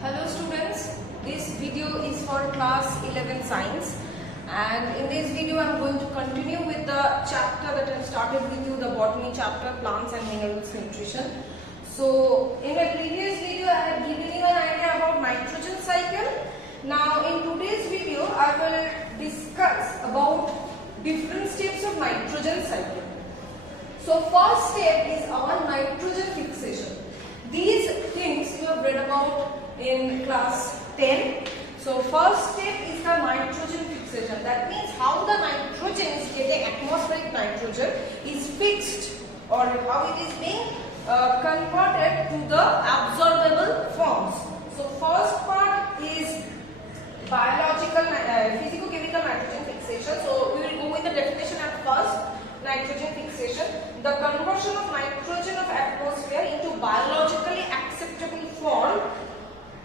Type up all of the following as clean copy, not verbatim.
Hello students, this video is for class 11 science, and in this video I am going to continue with the chapter that I started with you, the botany chapter, plants and minerals nutrition. So in my previous video I had given you an idea about nitrogen cycle. Now in today's video I will discuss about different steps of nitrogen cycle. So first step is our nitrogen fixation. These things you have read about in class 10. So first step is the nitrogen fixation. That means how the nitrogen is getting, atmospheric nitrogen is fixed, or how it is being converted to the absorbable forms. So first part is biological physico-chemical nitrogen fixation. So we will go with the definition at first. Nitrogen fixation, the conversion of nitrogen of atmosphere into biologically acceptable form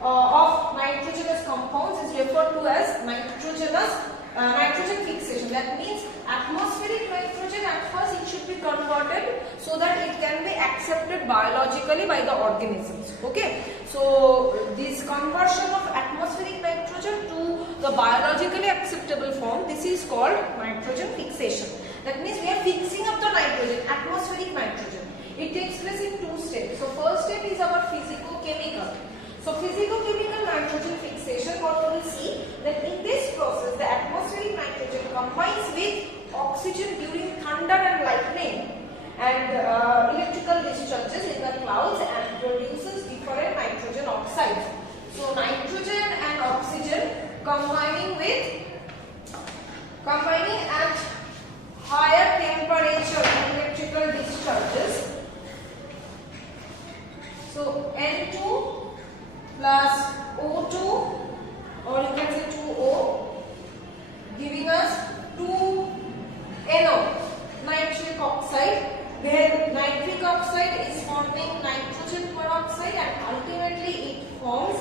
of nitrogenous compounds is referred to as nitrogen fixation. That means atmospheric nitrogen at first it should be converted so that it can be accepted biologically by the organisms. Okay, so this conversion of atmospheric nitrogen to the biologically acceptable form, this is called nitrogen fixation. That means we are fixing up the nitrogen, atmospheric nitrogen. It takes place in two steps. So first step is our physico-chemical. So physico-chemical nitrogen fixation, what we will see that in this process the atmospheric nitrogen combines with oxygen during thunder and lightning and electrical discharges in the clouds and produces different nitrogen oxides. So nitrogen and oxygen combining at higher temperature electrical discharges. So N2 plus O2, or you can say 2O, giving us 2NO, nitric oxide. Then nitric oxide is forming nitrogen peroxide and ultimately it forms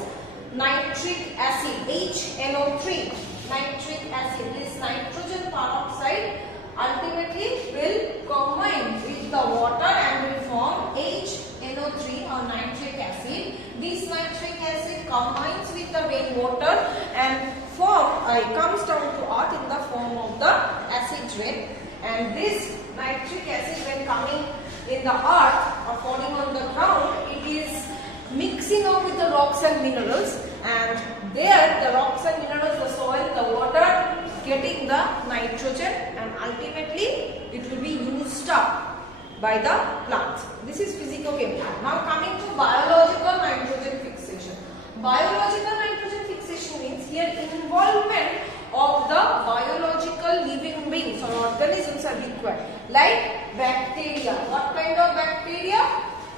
nitric acid, HNO3, nitric acid. This nitrogen peroxide ultimately will combine with the water and will form HNO3 or nitric acid. This nitric acid combines with the rainwater and comes down to earth in the form of the acid rain. And this nitric acid, when coming in the earth or falling on the ground, it is mixing up with the rocks and minerals, and there the rocks and minerals, the soil, the water, getting the nitrogen, and ultimately it will be used up by the plants. This is physico-chemical. Now coming to biological nitrogen fixation. Biological nitrogen fixation means here involvement of the biological living beings or organisms are required, like bacteria. What kind of bacteria?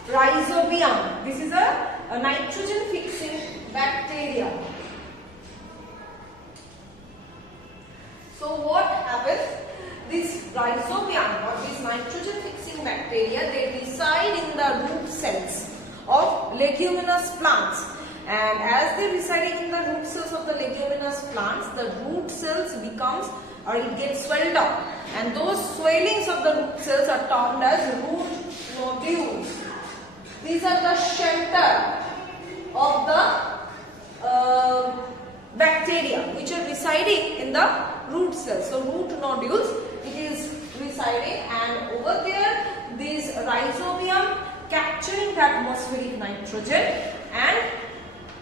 Rhizobium. This is a nitrogen fixing bacteria. So what happens? This rhizobium or this nitrogen fixing bacteria, they reside in the root cells of leguminous plants, and as they reside in the root cells of the leguminous plants, the root cells becomes, or it gets swelled up, and those swellings of the root cells are termed as root nodules. These are the shelter of the bacteria which are residing in the root cells. So root nodules, it is residing, and over there this rhizobium capturing the atmospheric nitrogen and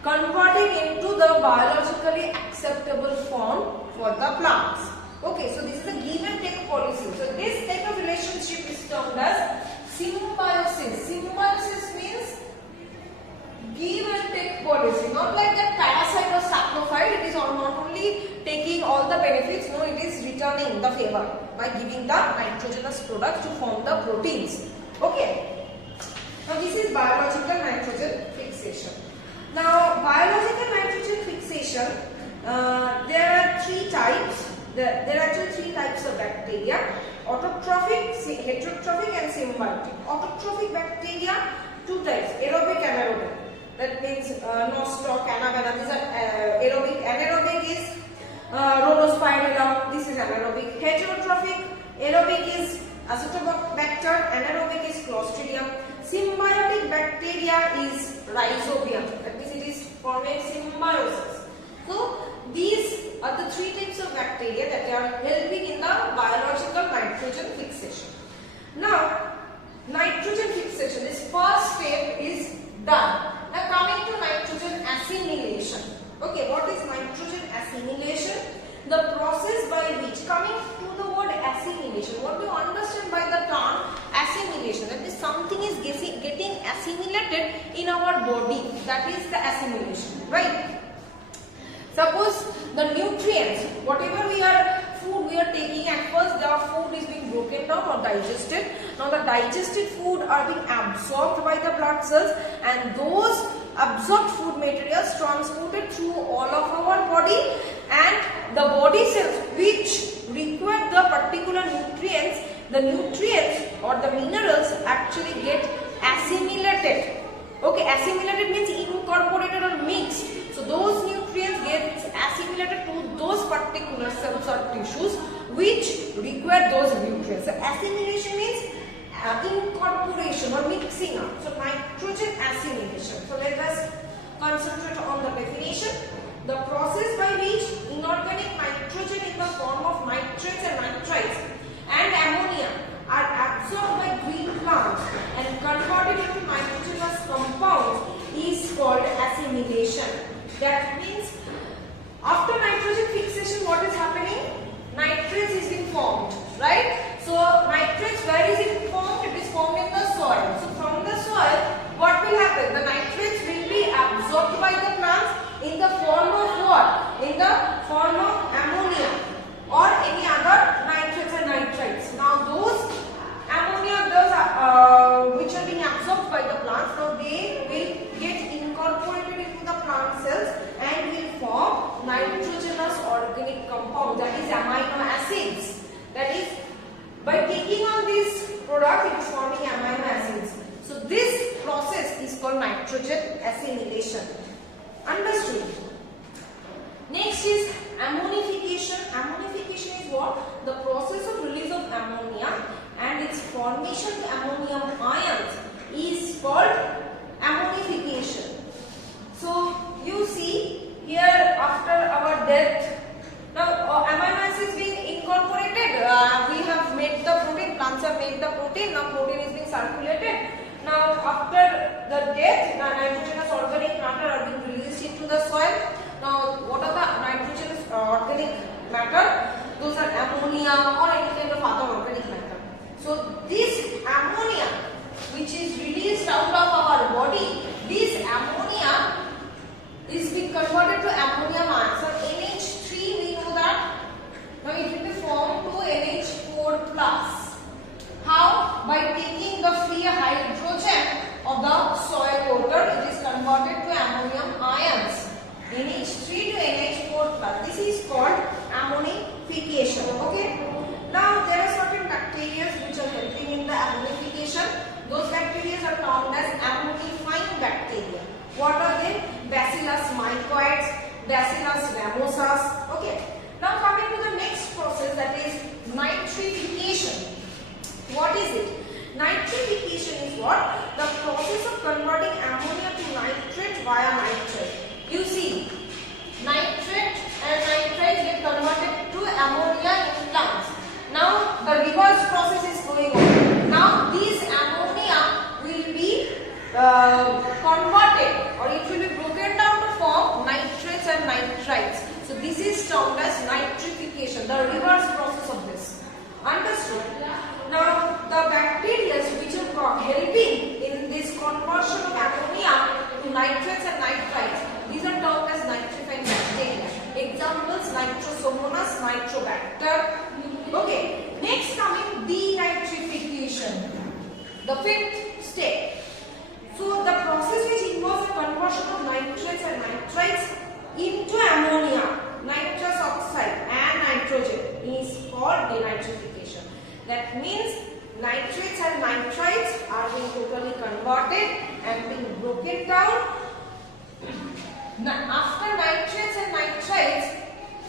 converting into the biologically acceptable form for the plants. Okay, so this is a give and take policy. So this type of relationship is termed as symbiosis. Symbiosis means give and take policy, not like that parasite or saprophyte. It is not only taking all the benefits, no, it is returning the favor by giving the nitrogenous products to form the proteins. Okay, now this is biological nitrogen fixation. Now biological nitrogen fixation, there are three types. There are actually three types of bacteria: autotrophic, heterotrophic and symbiotic. Autotrophic bacteria, two types: aerobic, anaerobic. That means Nostoc, Canavana, these are aerobic. Anaerobic is Rhodospirillum, this is anaerobic. Heterotrophic, aerobic is Azotobacter, anaerobic is Clostridium. Symbiotic bacteria is Rhizobium. That means it is forming assimilated in our body. That is the assimilation, right? Suppose the nutrients, whatever food we are taking, at first the food is being broken down or digested. Now the digested food are being absorbed by the blood cells, and those absorbed food materials transported through all of our body, and the body cells which require the particular nutrients, the nutrients or the minerals actually get assimilated. Okay, assimilated means incorporated or mixed. So those nutrients get assimilated to those particular cells or tissues which require those nutrients. So assimilation means incorporation or mixing up. So nitrogen assimilation. So let us concentrate on the definition. The process by which inorganic nitrogen in the form of nitrates and nitrites and ammonia are absorbed by green plants and converted into nitrogenous compounds is called assimilation. That means after nitrogen fixation, what is happening? Nitrates is being formed, right? So nitrates, where is it formed? It is formed in the soil. So from the soil, what will happen? The nitrates will be absorbed by the plants in the form of what? In the form of ammonia or any other nitrates and nitrites. Now those ammonia, those which are being absorbed by the plants, now they will get incorporated into the plant cells and will form nitrogenous organic compound, that is amino acids. That is, by taking on this product, it is forming amino acids. So this process is called nitrogen assimilation. Understood? Next is ammonification. Ammonification is what? The process of release of ammonia and its formation to ammonium ions is called ammonification. So you see here, after our death, now amino acids being incorporated, we have made the protein, plants have made the protein, now protein is being circulated. Now after the death, the nitrogenous organic matter are being released into the soil. Now what are the nitrogenous organic matter? Those are ammonia or any kind of other organic matter. So this ammonia which is released out of our body, this ammonia is being converted to ammonium ions. So NH3, we know that. Now it will be formed to NH4 plus. How? By taking the free hydrogen of the soil water, it is converted to ammonium ions. NH3 to NH4 plus. This is called ammonification. Okay. Now there are certain bacteria which are helping in the ammonification. Those bacteria are termed as ammonifying bacteria. What are they? Bacillus mycoides, Bacillus ramosas. Okay. Now coming to the next process, that is nitrification. What is it? Nitrification is what? The process of converting ammonia to nitrate via nitrate. You see, nitrate and nitrate get converted to ammonia in plants. Now the reverse process is going on. Now this ammonia will be converted, or it will be broken down to form nitrates and nitrites. So this is termed as nitrification, the reverse process of this. Understood? Now the bacteria which are helping in this conversion of ammonia to nitrates and nitrites, these are termed as nitrifying bacteria. Examples: Nitrosomonas, Nitrobacter. Okay. Next coming denitrification, the fifth step. So the process which involves the conversion of nitrates and nitrites into ammonia, nitrous oxide and nitrogen is called denitrification. That means nitrates and nitrites are being totally converted and being broken down. Now, after nitrates and nitrites,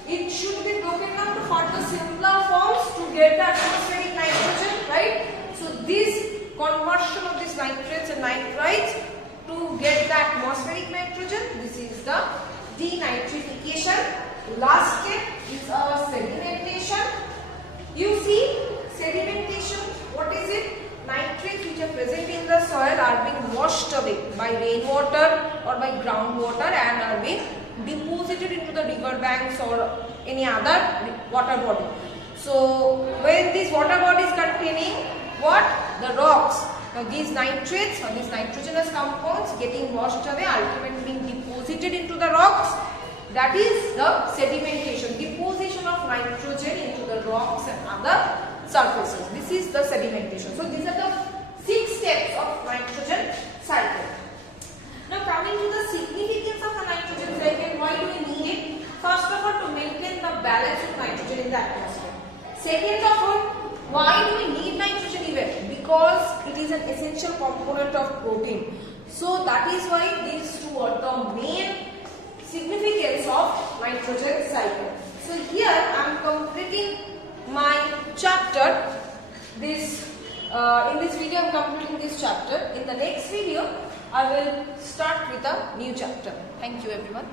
it should be broken down to further simpler forms to get the atmospheric nitrogen, right? So this conversion of these nitrates and nitrites to get the atmospheric nitrogen, this is the denitrification. Last step is our sedimentation. You see, sedimentation, what is it? Nitrates which are present in the soil are being washed away by rainwater or by groundwater and are being deposited into the river banks or any other water body. So when this water body is containing what? The rocks. Now these nitrates or these nitrogenous compounds getting washed away, ultimately being deposited into the rocks. That is the sedimentation, deposition of nitrogen into the rocks and other surfaces. This is the sedimentation. So these are the 6 steps of nitrogen cycle. Now coming to the significance of the nitrogen cycle, why do we need it? First of all, to maintain the balance of nitrogen in the atmosphere. Second of all, why do we need nitrogen even? Because it is an essential component of protein. So that is why these two are the main significance of nitrogen cycle. So here I am completing my chapter. In this video I am completing this chapter. In the next video I will start with a new chapter. Thank you everyone.